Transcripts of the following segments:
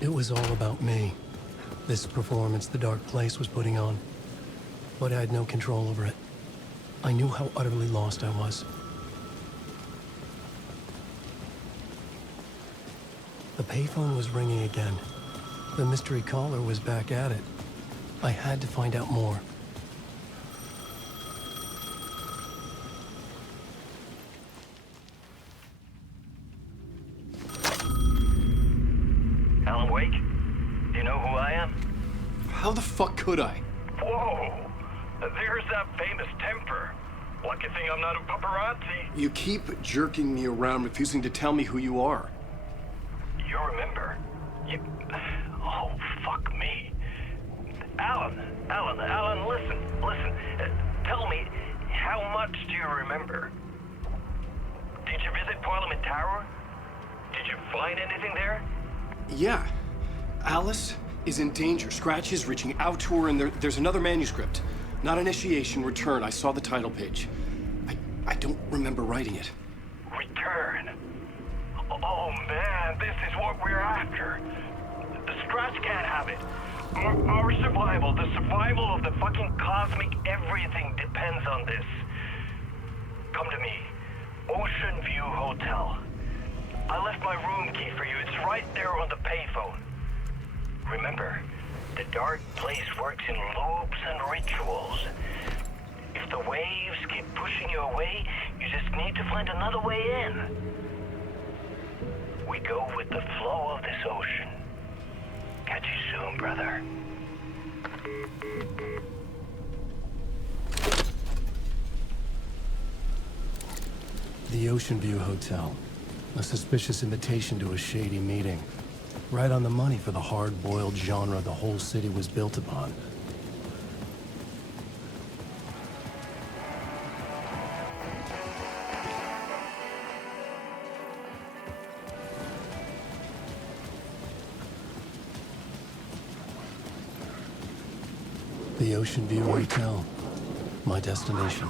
It was all about me. This performance the dark place was putting on. But I had no control over it. I knew how utterly lost I was. The payphone was ringing again. The mystery caller was back at it. I had to find out more. How the fuck could I? Whoa! There's that famous temper. Lucky thing I'm not a paparazzi. You keep jerking me around, refusing to tell me who you are. You remember? Oh, fuck me. Alan, listen. Tell me, how much do you remember? Did you visit Parliament Tower? Did you find anything there? Yeah. Alice is in danger. Scratch is reaching out to her, and there's another manuscript. Not initiation, return. I saw the title page. I don't remember writing it. Return? Oh man, this is what we're after. The Scratch can't have it. Our survival, the survival of the fucking cosmic everything depends on this. Come to me. Ocean View Hotel. I left my room key for you. It's right there on the payphone. Remember, the dark place works in loops and rituals. If the waves keep pushing you away, you just need to find another way in. We go with the flow of this ocean. Catch you soon, brother. The Ocean View Hotel. A suspicious invitation to a shady meeting. Right on the money for the hard-boiled genre the whole city was built upon. The Ocean View Hotel. My destination.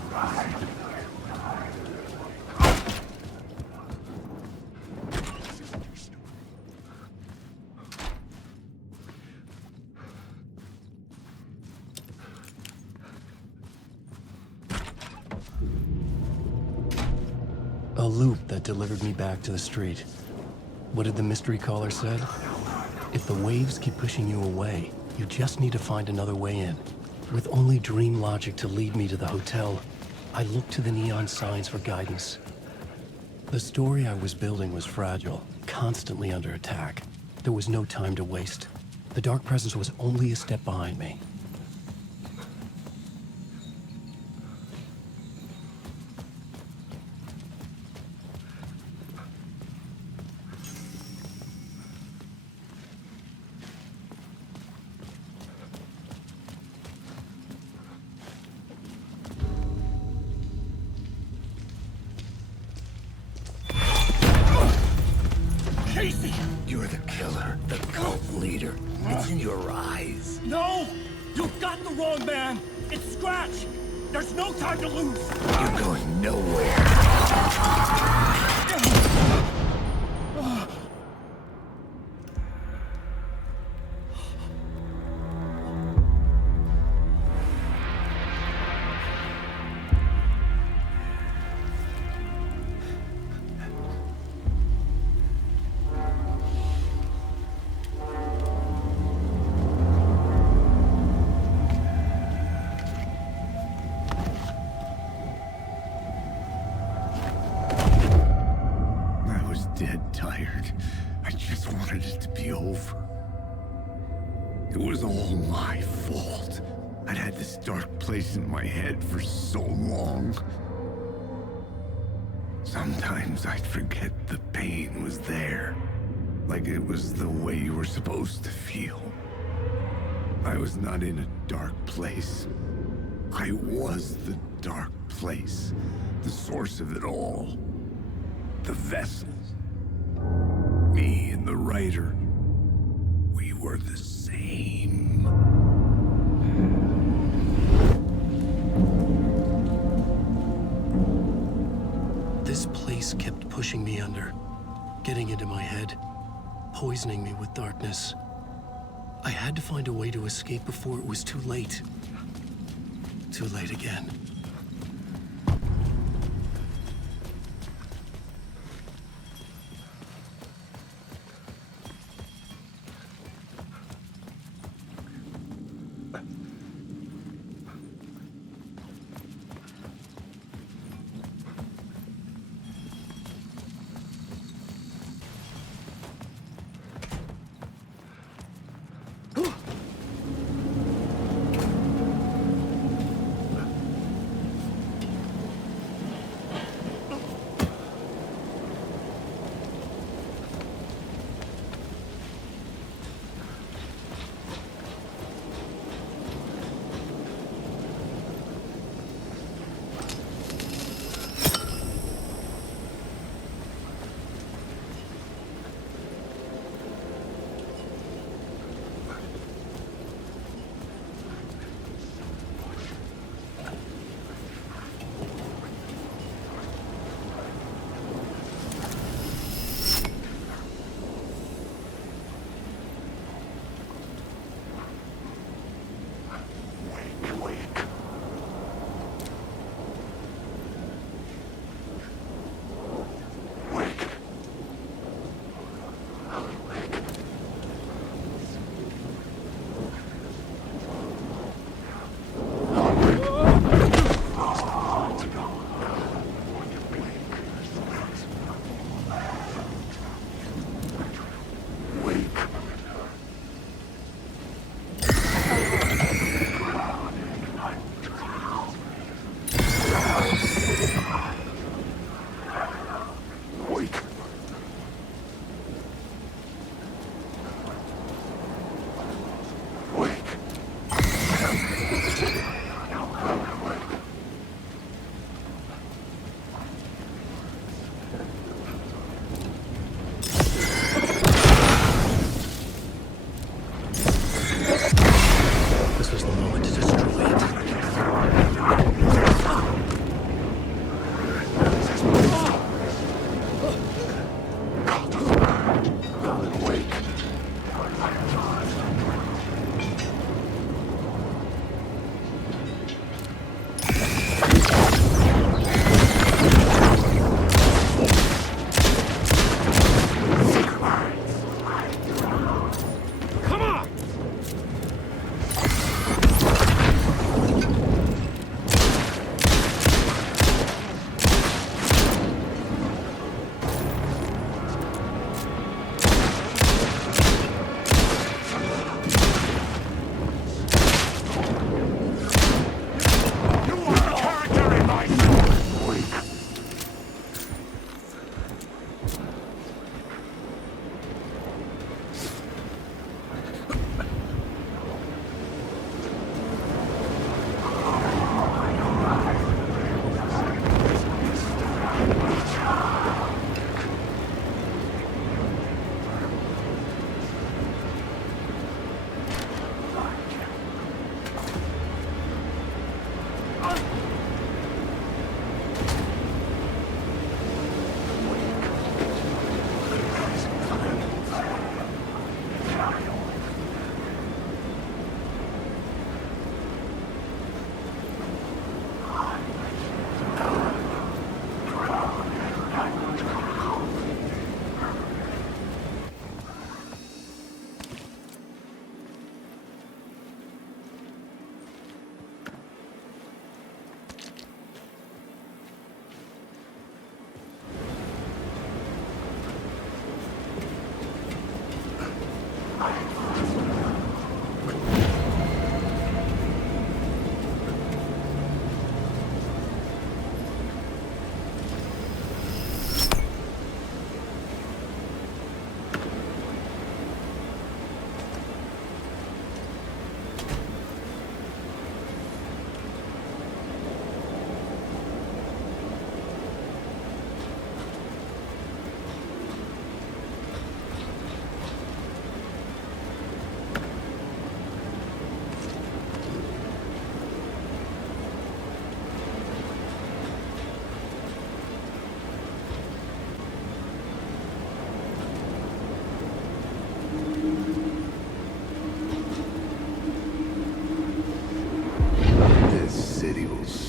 A loop that delivered me back to the street. What did the mystery caller said? If the waves keep pushing you away, you just need to find another way in. With only dream logic to lead me to the hotel, I looked to the neon signs for guidance. The story I was building was fragile, constantly under attack. There was no time to waste. The dark presence was only a step behind me. You're the killer, the cult leader. It's in your eyes. No! You've got the wrong man! It's Scratch! There's no time to lose! You're going nowhere. Dead tired. I just wanted it to be over. It was all my fault. I'd had this dark place in my head for so long. Sometimes I'd forget the pain was there. Like it was the way you were supposed to feel. I was not in a dark place. I was the dark place, the source of it all. The vessel. Me and the writer. We were the same. This place kept pushing me under, getting into my head, poisoning me with darkness. I had to find a way to escape before it was too late. Too late again.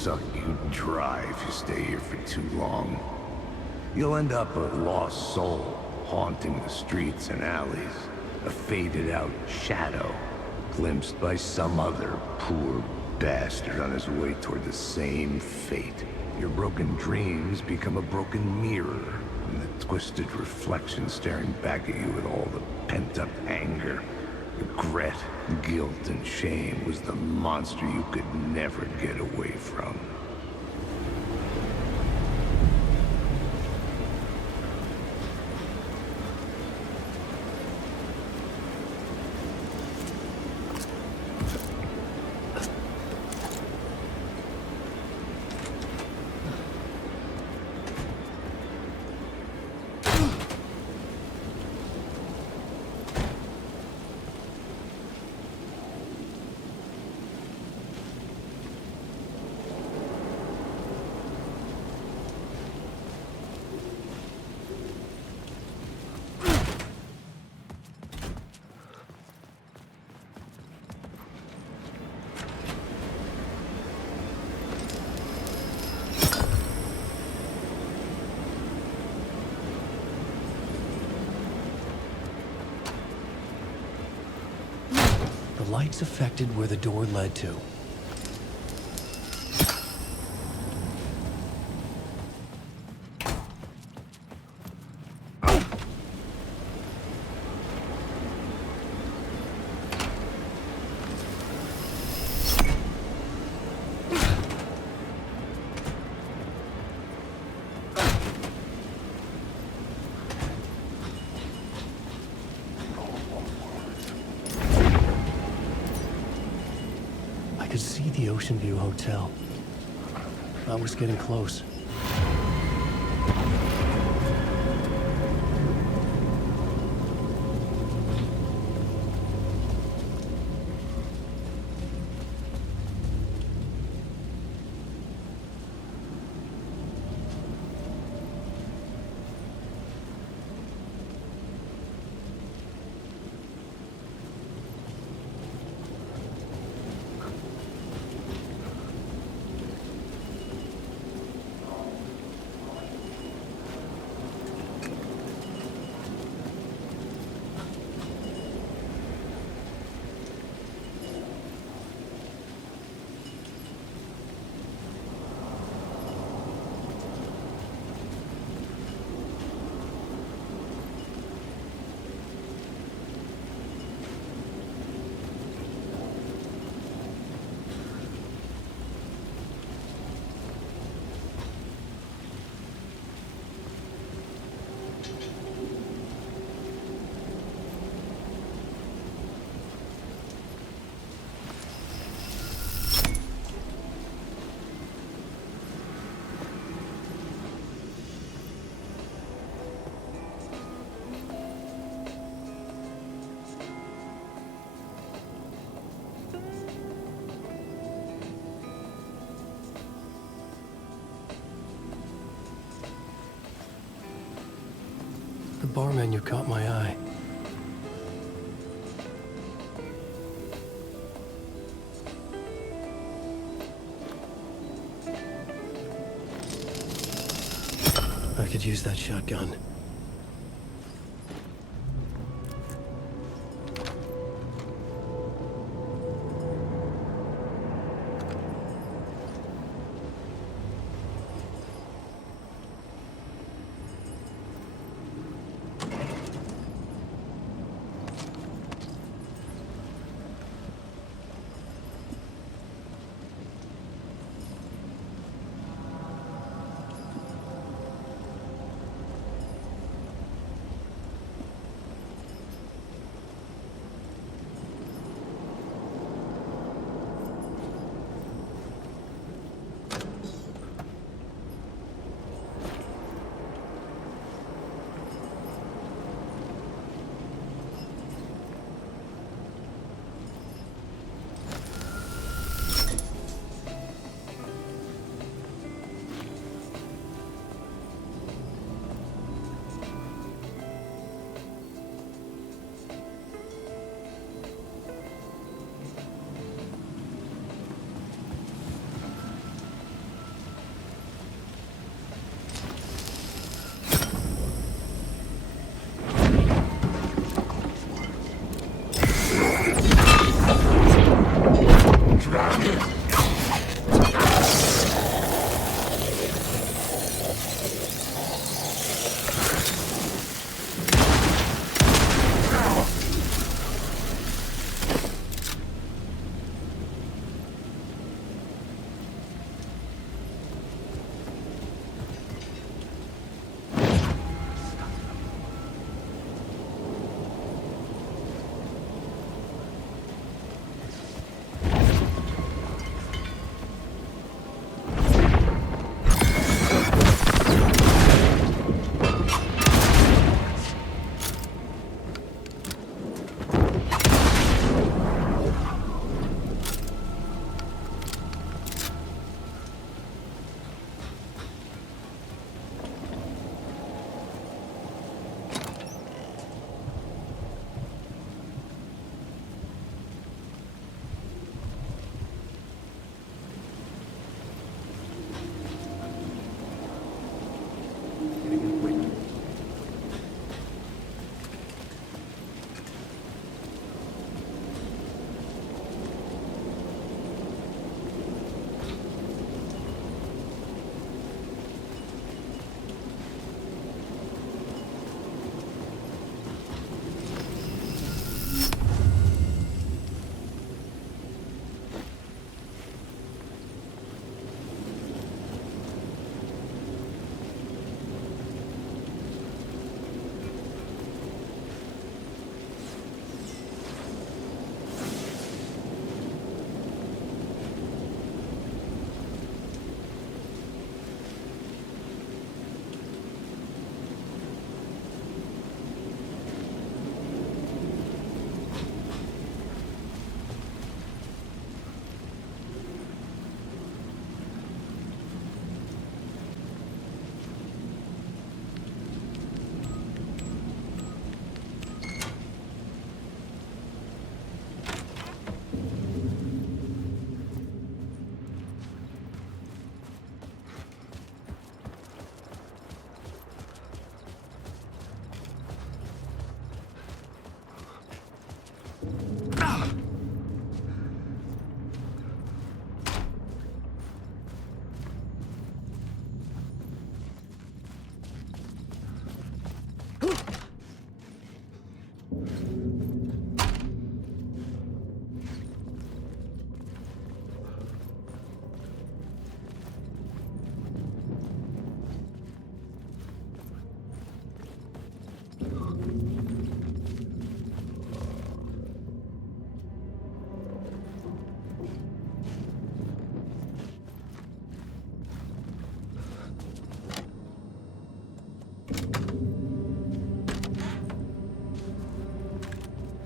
suck you dry if you stay here for too long. You'll end up a lost soul, haunting the streets and alleys, a faded-out shadow, glimpsed by some other poor bastard on his way toward the same fate. Your broken dreams become a broken mirror, and the twisted reflection staring back at you with all the pent-up anger, regret, guilt, and shame was the monster you could never get away from. The lights affected where the door led to. I could see the Ocean View Hotel. I was getting close. The bar menu caught my eye. I could use that shotgun.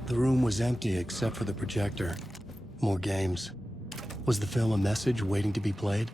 The room was empty except for the projector. More games. Was the film a message waiting to be played?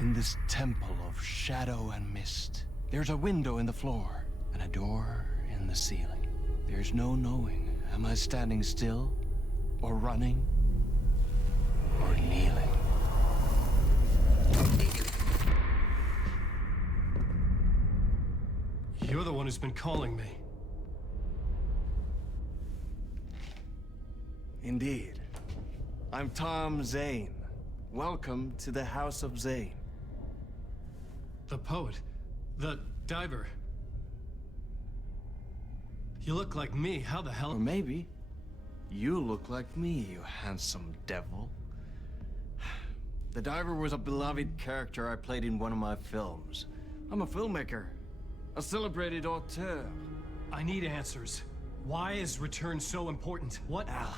In this temple of shadow and mist, there's a window in the floor and a door in the ceiling. There's no knowing, am I standing still, or running, or kneeling? You're the one who's been calling me. Indeed. I'm Tom Zane. Welcome to the House of Zane. The poet. The diver. You look like me. How the Or hell? maybe You look like me, you handsome devil. The diver was a beloved character I played in one of my films. I'm a filmmaker, a celebrated auteur. I need answers. Why is return so important? What? Al,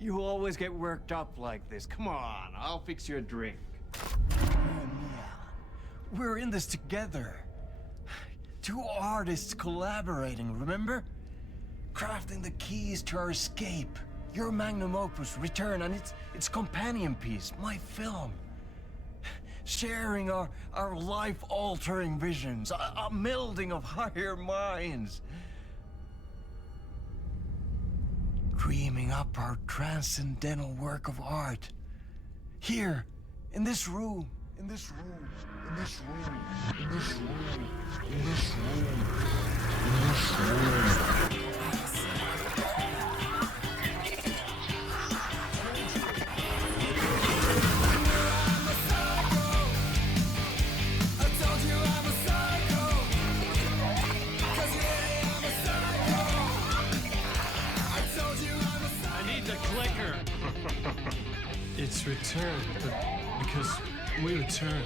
you always get worked up like this. Come on, I'll fix you a drink. We're in this together. Two artists collaborating, remember? Crafting the keys to our escape. Your magnum opus, Return, and its companion piece, my film. Sharing our life-altering visions, a melding of higher minds. Dreaming up our transcendental work of art. Here, in this room, in this room, in this room, in this room, in this room, in this room. It's return, because we return.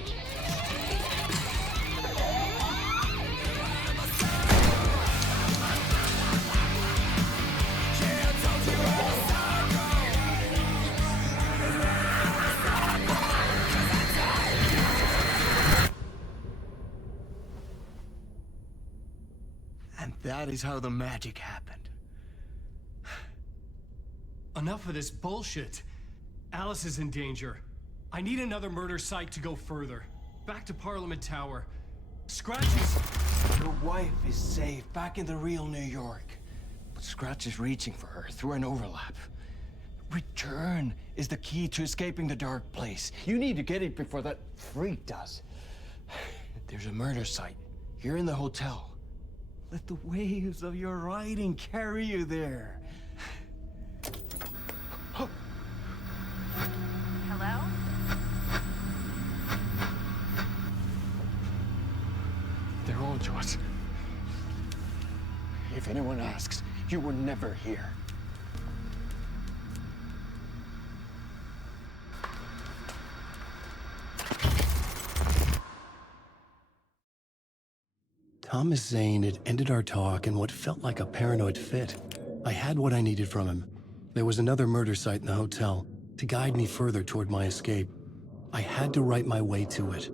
And that is how the magic happened. Enough of this bullshit. Alice is in danger. I need another murder site to go further. Back to Parliament Tower. Scratch is... Your wife is safe, back in the real New York. But Scratch is reaching for her through an overlap. Return is the key to escaping the dark place. You need to get it before that freak does. There's a murder site here in the hotel. Let the waves of your writing carry you there. Hello? They're all yours. If anyone asks, you were never here. Thomas Zane had ended our talk in what felt like a paranoid fit. I had what I needed from him. There was another murder site in the hotel to guide me further toward my escape. I had to write my way to it.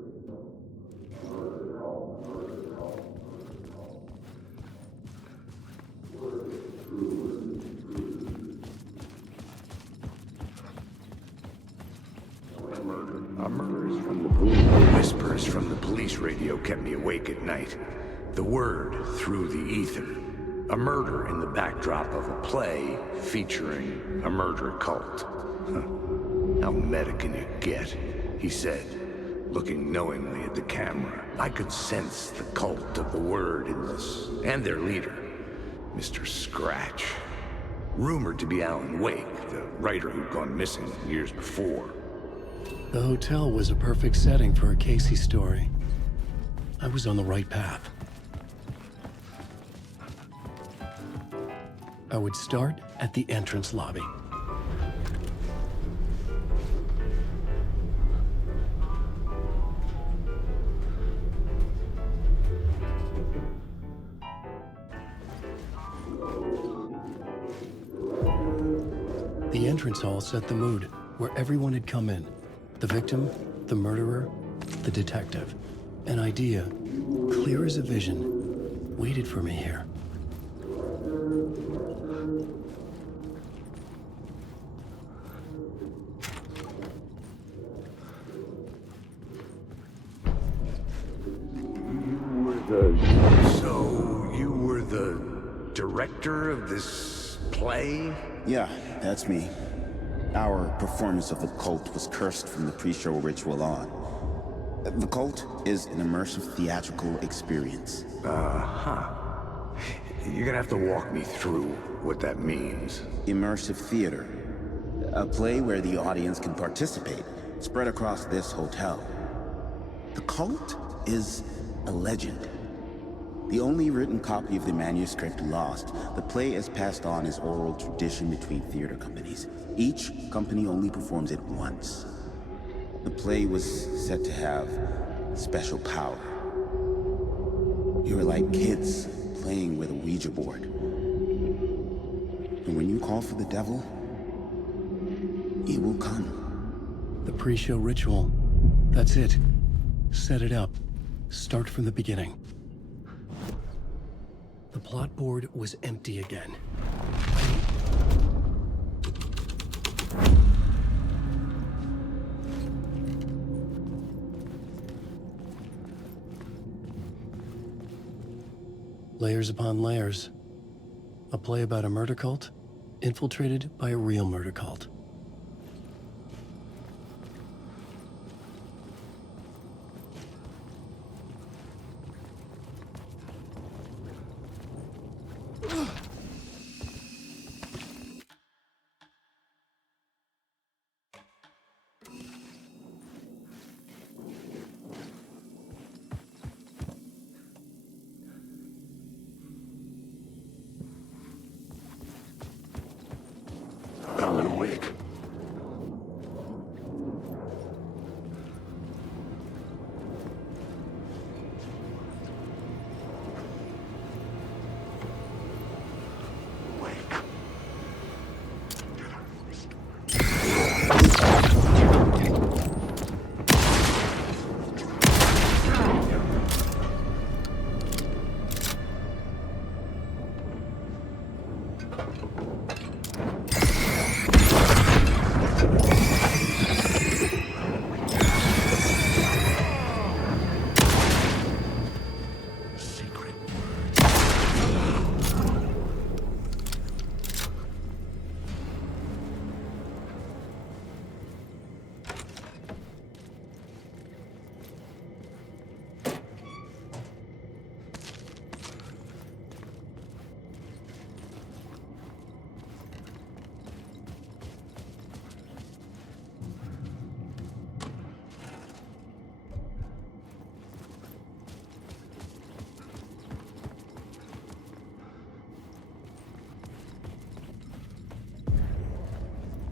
Whispers from the police radio kept me awake at night. The word through the ether. A murder in the backdrop of a play featuring a murder cult. How meta can you get? He said, looking knowingly at the camera. I could sense the cult of the word in this, and their leader, Mr. Scratch. Rumored to be Alan Wake, the writer who'd gone missing years before. The hotel was a perfect setting for a Casey story. I was on the right path. I would start at the entrance lobby. The entrance hall set the mood, where everyone had come in. The victim, the murderer, the detective. An idea, clear as a vision, waited for me here. So, you were the director of this play? Yeah, that's me. Our performance of the cult was cursed from the pre-show ritual on. The cult is an immersive theatrical experience. You're gonna have to walk me through what that means. Immersive theater. A play where the audience can participate, spread across this hotel. The cult is a legend. The only written copy of the manuscript lost, the play is passed on as oral tradition between theater companies. Each company only performs it once. The play was said to have special power. You were like kids playing with a Ouija board. And when you call for the devil, he will come. The pre-show ritual. That's it. Set it up. Start from the beginning. The plot board was empty again. Layers upon layers. A play about a murder cult, infiltrated by a real murder cult. Alan awake.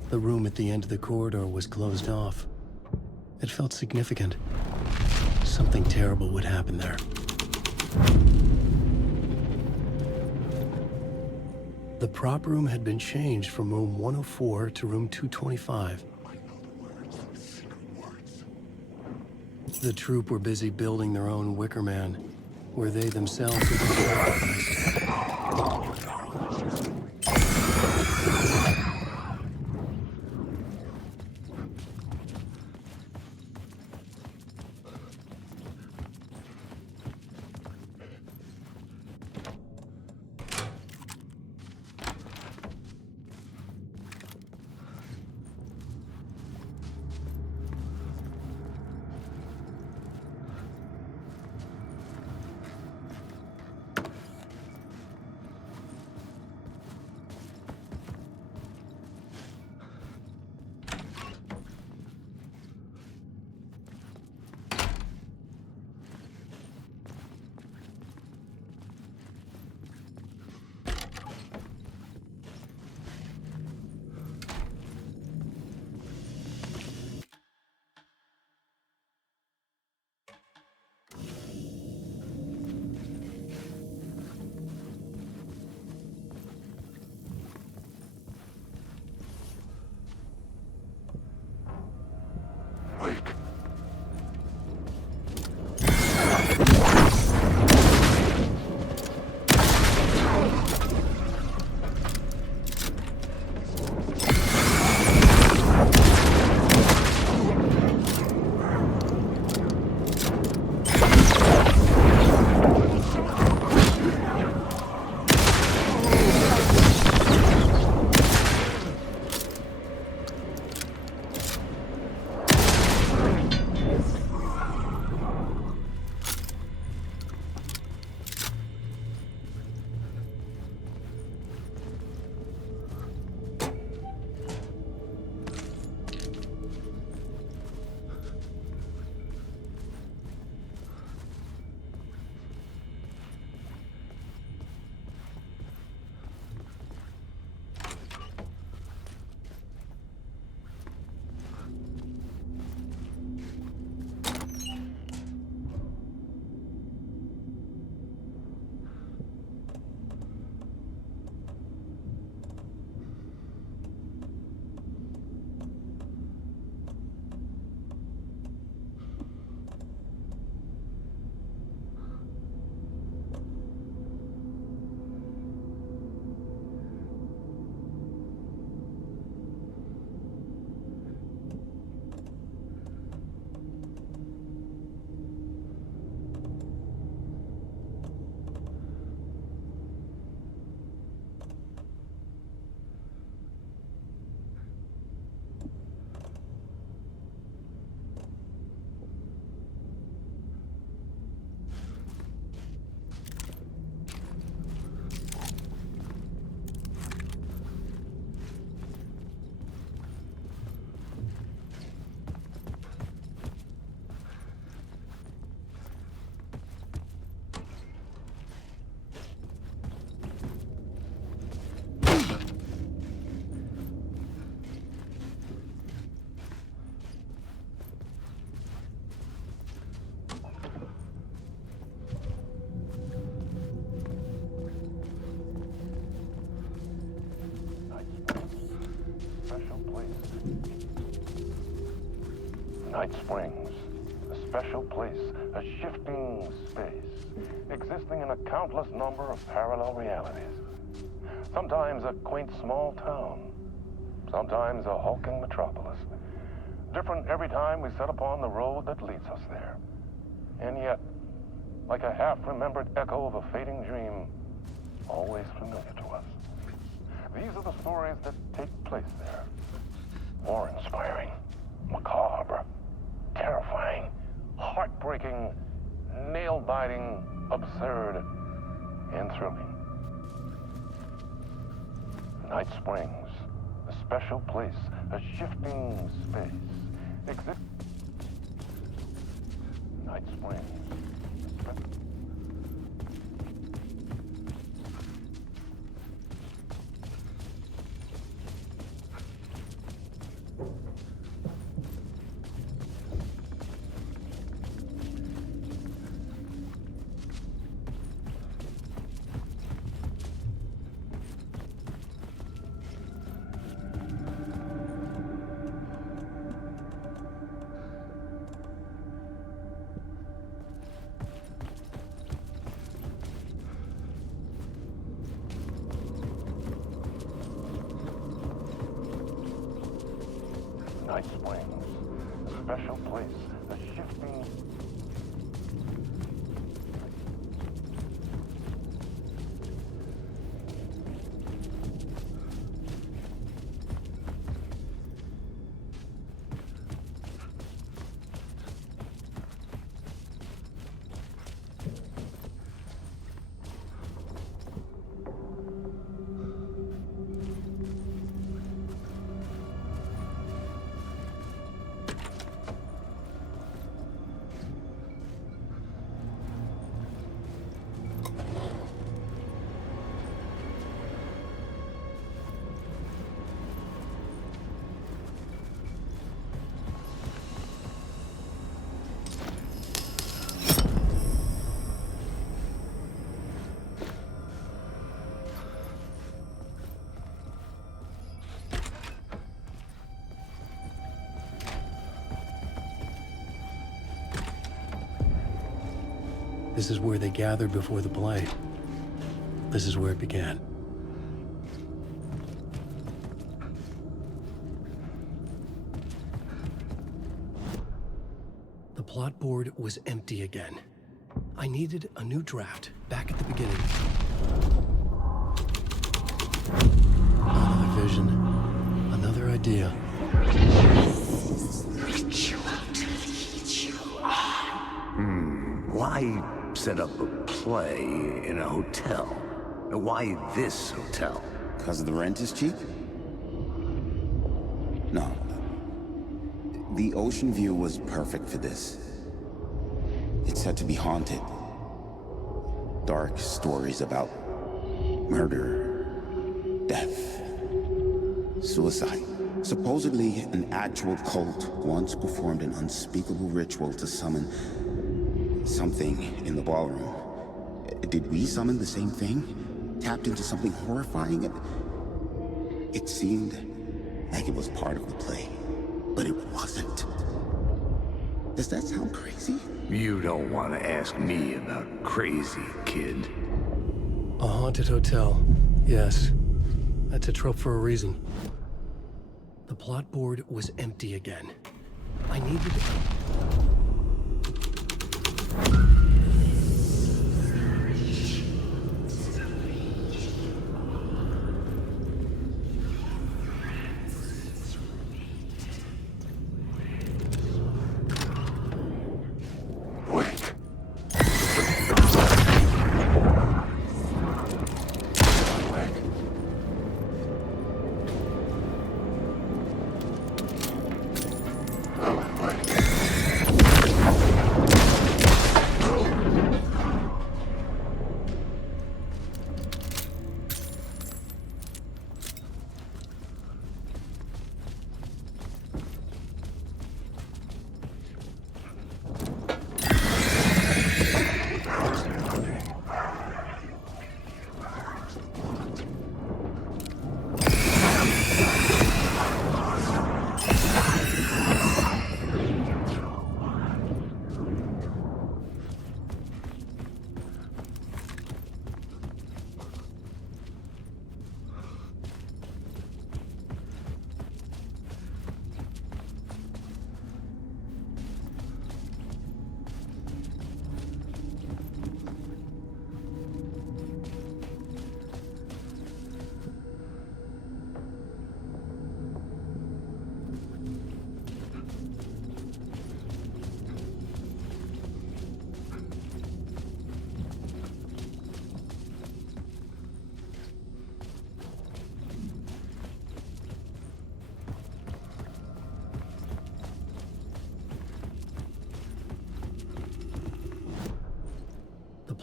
The room at the end of the corridor was closed off. It felt significant. Something terrible would happen there. The prop room had been changed from room 104 to room 225. The troupe were busy building their own Wicker Man, where they themselves would be sacrificed. special place. Night Springs, a special place, a shifting space, existing in a countless number of parallel realities. Sometimes a quaint small town, sometimes a hulking metropolis. Different every time we set upon the road that leads us there. And yet, like a half-remembered echo of a fading dream, always familiar to us. These are the stories that take place there. Awe-inspiring, macabre, terrifying, heartbreaking, nail-biting, absurd, and thrilling. Night Springs, a special place, a shifting space. Night Springs. Night Springs, a special place, a shifting... This is where they gathered before the play. This is where it began. The plot board was empty again. I needed a new draft back at the beginning. Another vision, another idea. Why set up a play in a hotel? Why this hotel? Because the rent is cheap? No. The ocean view was perfect for this. It's said to be haunted. Dark stories about murder, death, suicide. Supposedly, an actual cult once performed an unspeakable ritual to summon something in the ballroom. Did we summon the same thing? Tapped into something horrifying? It seemed like it was part of the play, but it wasn't. Does that sound crazy? You don't want to ask me about crazy, kid. A haunted hotel. Yes. That's a trope for a reason. The plot board was empty again. I needed...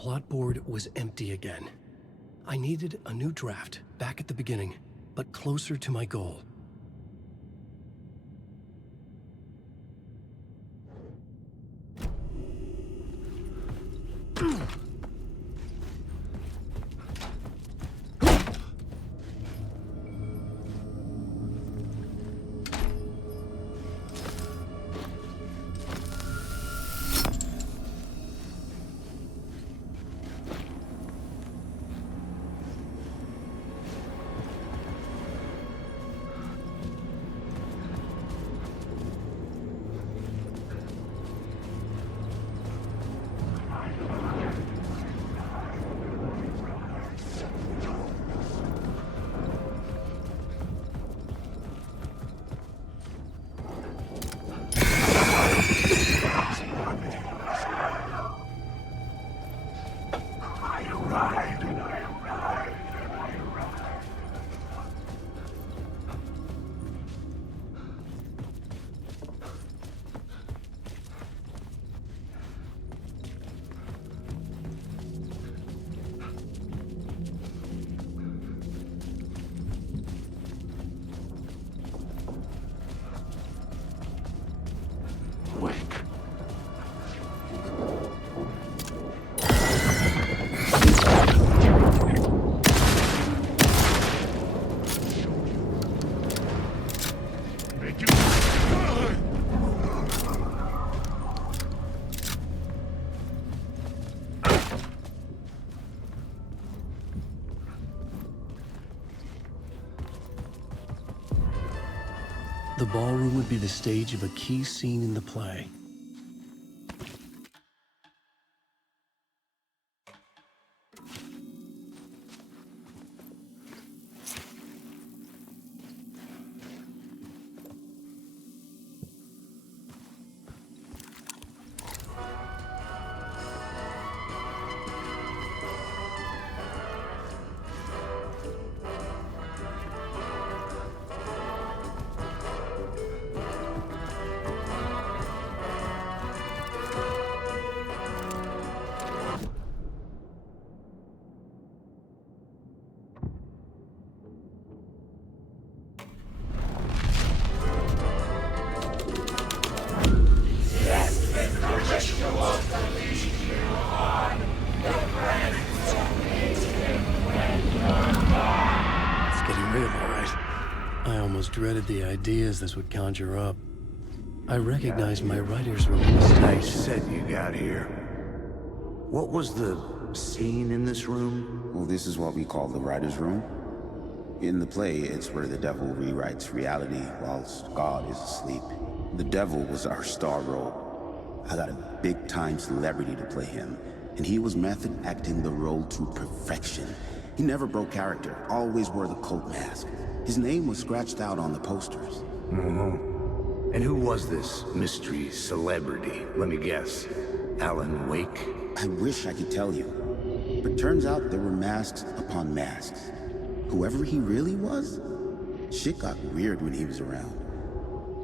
plot board was empty again. I needed a new draft, back at the beginning, but closer to my goal. The ballroom would be the stage of a key scene in the play. Dreaded the ideas this would conjure up. I recognized my writer's room. Nice set you got here. What was the scene in this room? Well, this is what we call the writer's room. In the play, it's where the devil rewrites reality whilst God is asleep. The devil was our star role. I got a big-time celebrity to play him, and he was method acting the role to perfection. He never broke character, always wore the cult mask. His name was scratched out on the posters. And who was this mystery celebrity? Let me guess. Alan Wake? I wish I could tell you. But turns out there were masks upon masks. Whoever he really was, shit got weird when he was around.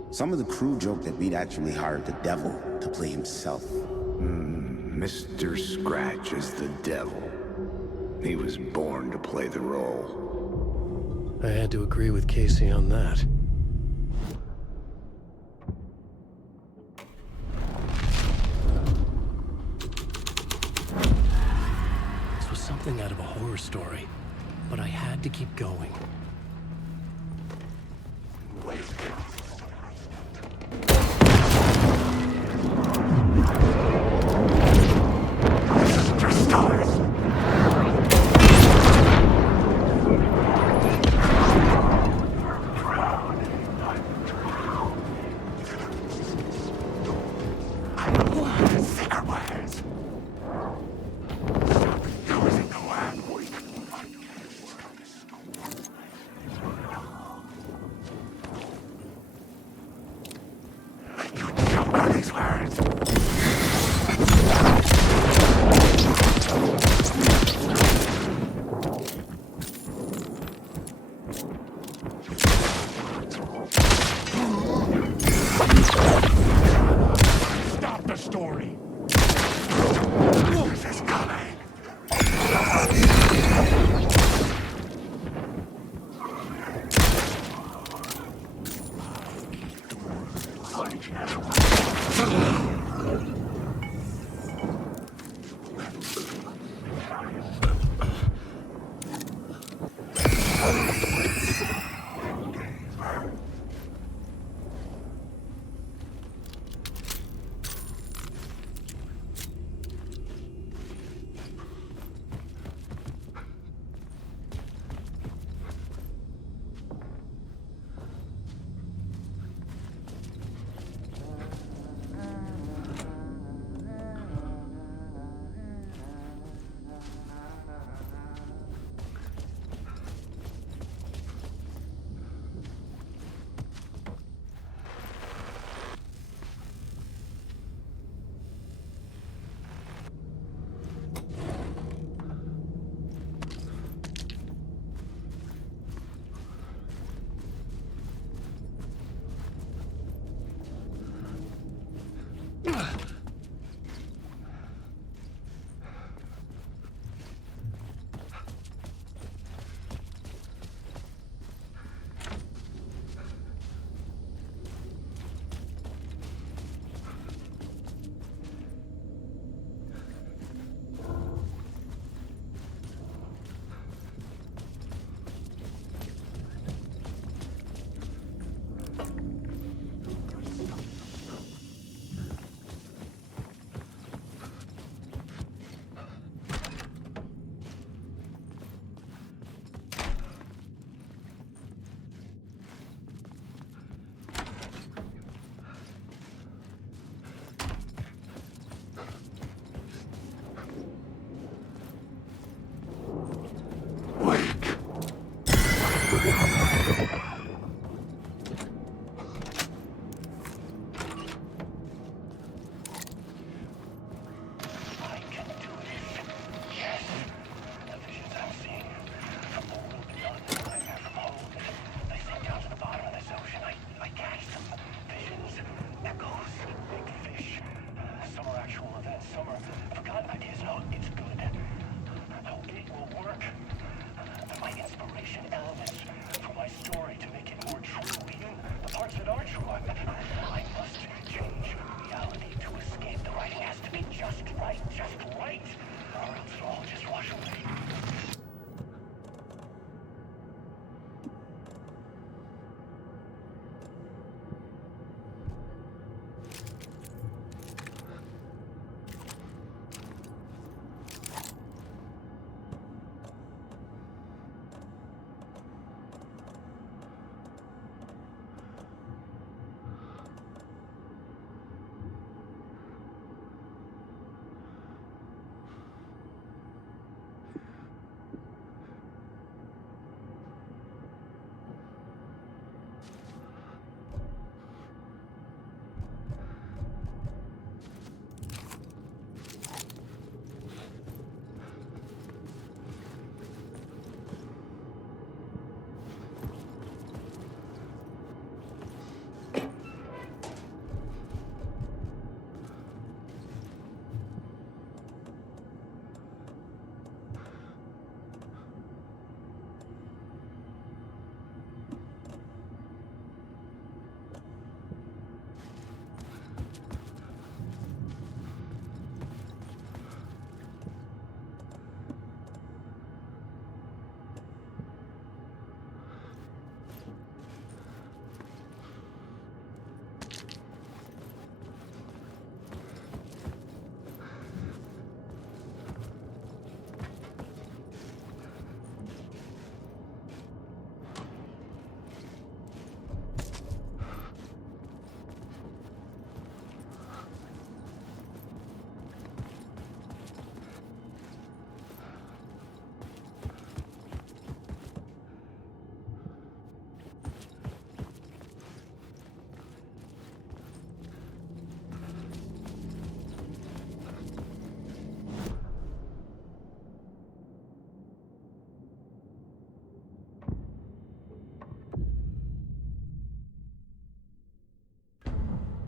Some of the crew joked that we'd actually hired the devil to play himself. Mr. Scratch is the devil. He was born to play the role. I had to agree with Casey on that. This was something out of a horror story, but I had to keep going.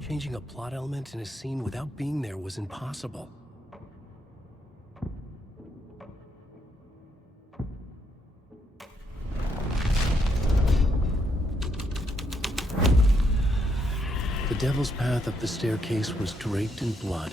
Changing a plot element in a scene without being there was impossible. The devil's path up the staircase was draped in blood.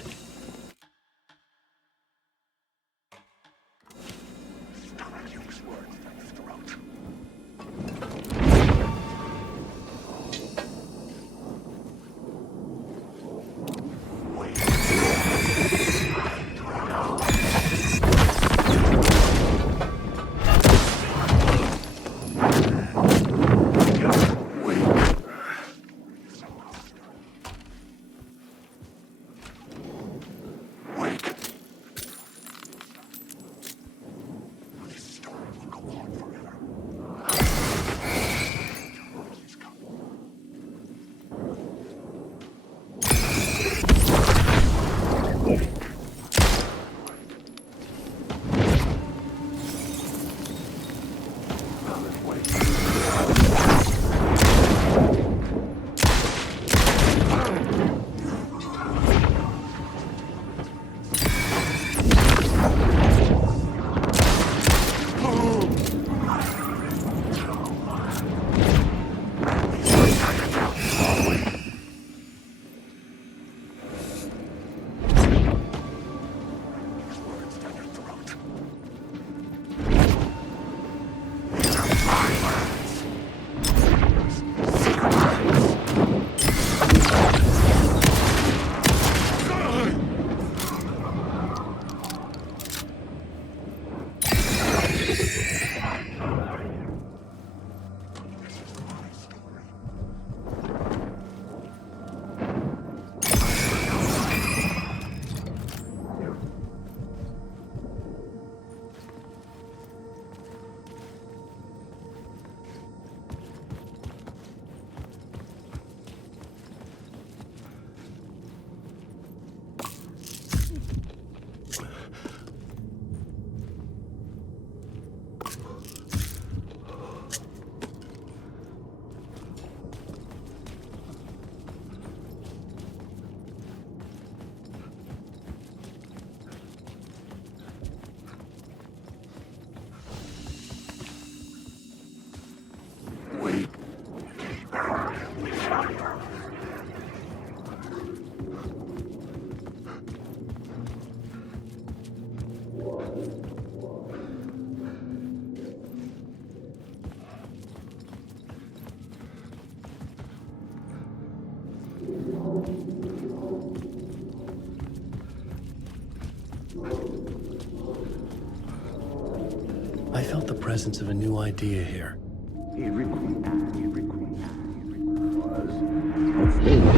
I felt the presence of a new idea here.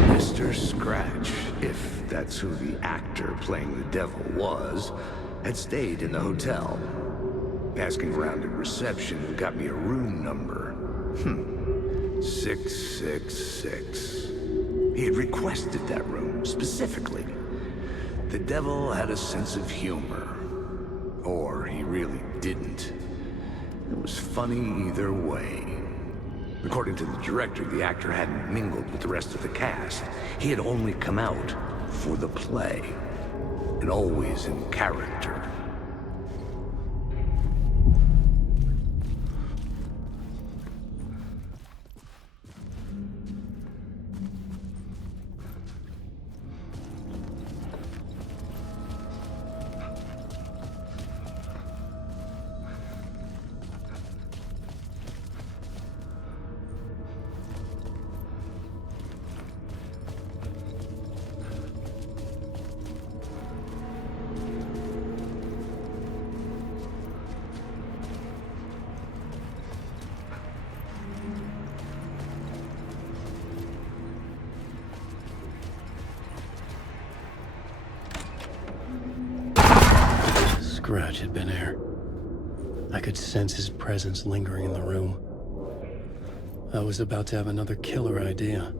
Mr. Scratch, if that's who the actor playing the devil was, had stayed in the hotel. Asking around at reception got me a room number. 666. He had requested that room, specifically. The devil had a sense of humor. Or he really didn't. It was funny either way. According to the director, the actor hadn't mingled with the rest of the cast. He had only come out for the play, and always in character. Scratch had been here. I could sense his presence lingering in the room. I was about to have another killer idea.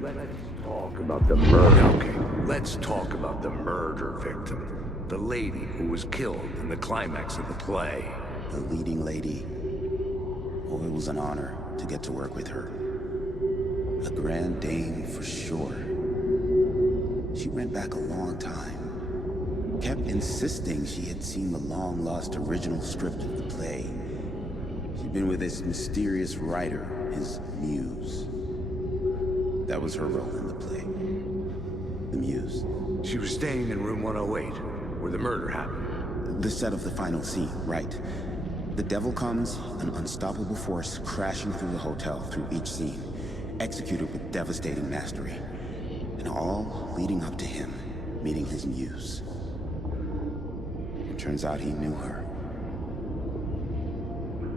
Let's talk about the murder. Okay, let's talk about the murder victim. The lady who was killed in the climax of the play. The leading lady. Oh, it was an honor to get to work with her. A grand dame for sure. She went back a long time. Kept insisting she had seen the long-lost original script of the play. She'd been with this mysterious writer, his muse. That was her role in the play. The muse. She was staying in room 108, where the murder happened. The set of the final scene, right. The devil comes, an unstoppable force crashing through the hotel through each scene, executed with devastating mastery. And all leading up to him meeting his muse. It turns out he knew her.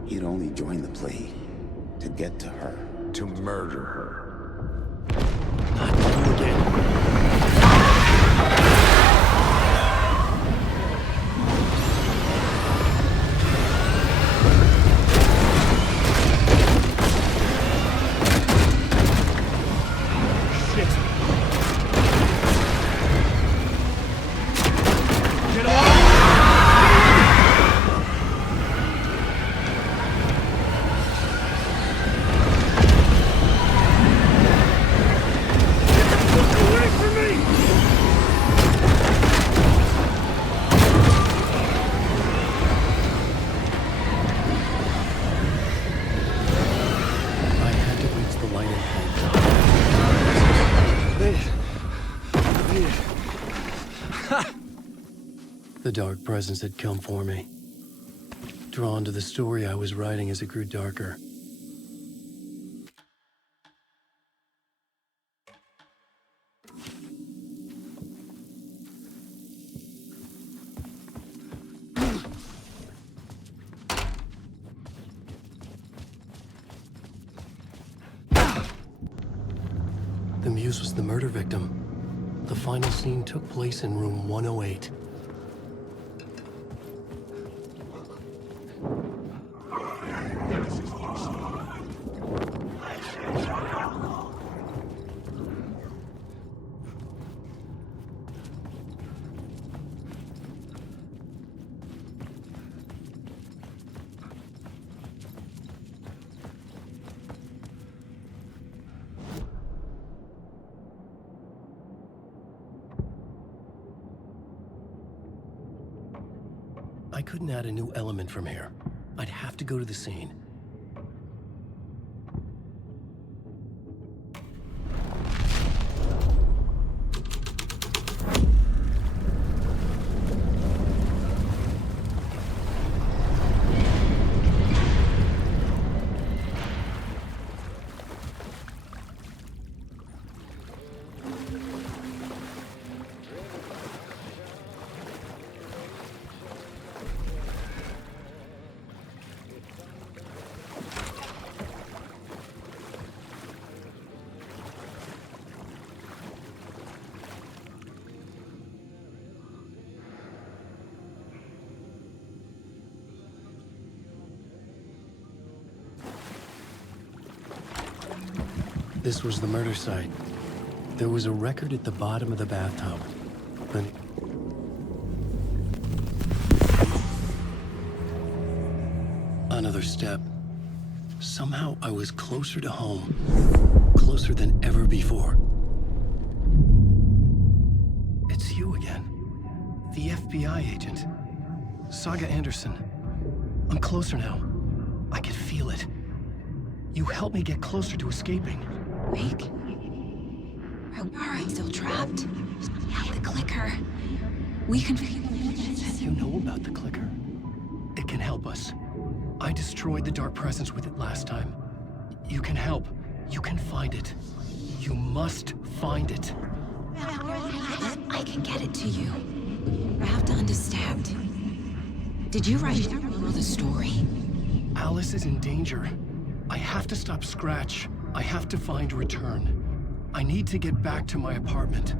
He'd only joined the play to get to her. To murder her. Not you again. The dark presence had come for me, drawn to the story I was writing as it grew darker. The muse was the murder victim. The final scene took place in room 108. I couldn't add a new element from here. I'd have to go to the scene. This was the murder site. There was a record at the bottom of the bathtub. But another step. Somehow I was closer to home. Closer than ever before. It's you again. The FBI agent. Saga Anderson. I'm closer now. I can feel it. You helped me get closer to escaping. Wait. Are I still trapped? The clicker. We can... You know about the clicker? It can help us. I destroyed the dark presence with it last time. You can help. You can find it. You must find it. I can get it to you. I have to understand. Did you write the story? Alice is in danger. I have to stop Scratch. I have to find Return. I need to get back to my apartment.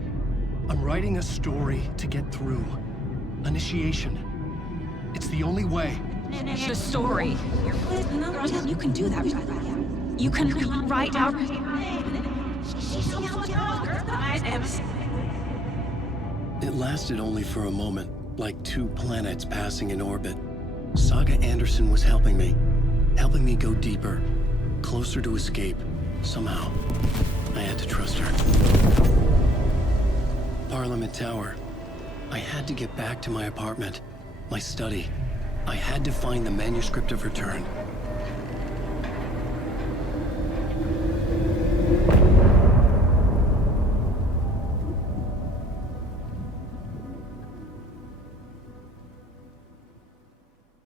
I'm writing a story to get through. Initiation. It's the only way. The story. You can do that. You can write out... It lasted only for a moment, like two planets passing in orbit. Saga Anderson was helping me go deeper, closer to escape, somehow. I had to trust her. Parliament Tower. I had to get back to my apartment, my study. I had to find the manuscript of Return.